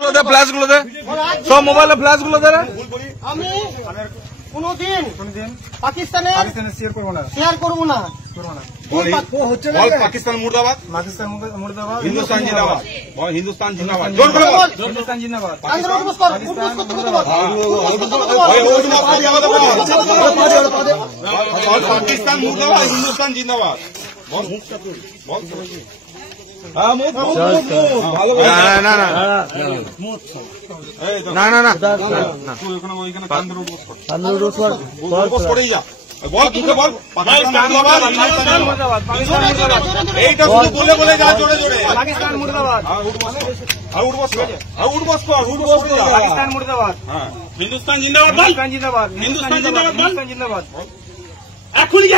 Flash গুলো দে, সব মোবাইলে ফ্ল্যাশ গুলো দে। আমি কোনদিন পাকিস্তানের শেয়ার করবো না। পাকিস্তান মুর্দাবাদ, মুর্দাবাদ, হিন্দুস্তান জিন্দাবাদ, হিন্দুস্তান জিন্দাবাদ, হিন্দুস্তান জিন্দাবাদ। পাকিস্তান মুর্দাবাদ, হিন্দুস্তান জিন্দাবাদ। এইটা শুধু বলে বলে যা জোরে জোরে। পাকিস্তান মুর্দাবাদ, পাকিস্তান মুর্দাবাদ, হিন্দুস্তান জিন্দাবাদ, হিন্দুস্তান জিন্দাবাদ, হিন্দুস্তান জিন্দাবাদ, হিন্দুস্তান জিন্দাবাদ। এখনই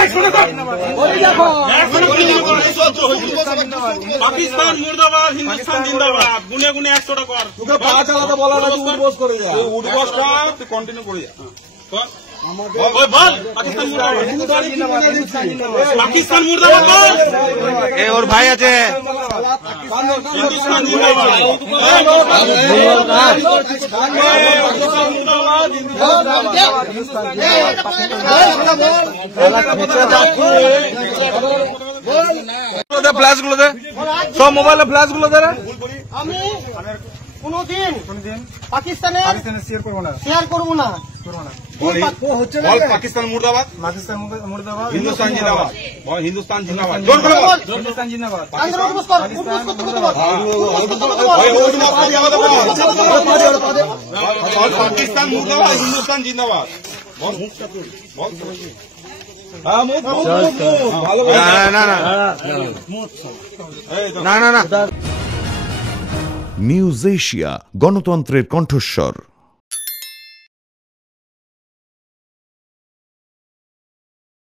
পাকিস্তান মুর্দাবাদ, হিন্দুস্তান জিন্দাবাদ, গুনে গুনে 100টা কর। তোকে পা চালাতে বলা না, উঠবস করে যা। উঠবসটা তুই কন্টিনিউ করে যা। বল পাকিস্তান মুর্দাবাদ, পাকিস্তান মুর্দাবাদ বল। এ ওর ভাই আছে। হিন্দুস্তান জিন্দাবাদ, ফ্ল্যাশ গুলো দে, সব মোবাইলে ফ্ল্যাশ গুলো দে। আমি কোনদিন পাকিস্তানের শেয়ার করবো না। পাকিস্তান মুর্দাবাদ, মুর্দাবাদ, হিন্দুস্তান জিন্দাবাদ, হিন্দুস্তান জিন্দাবাদ, হিন্দুস্তান জিন্দাবাদ। পাকিস্তান মুর্দাবাদ, হিন্দুস্তান জিন্দাবাদ। নিউজ এশিয়া, গণতন্ত্রের কণ্ঠস্বর।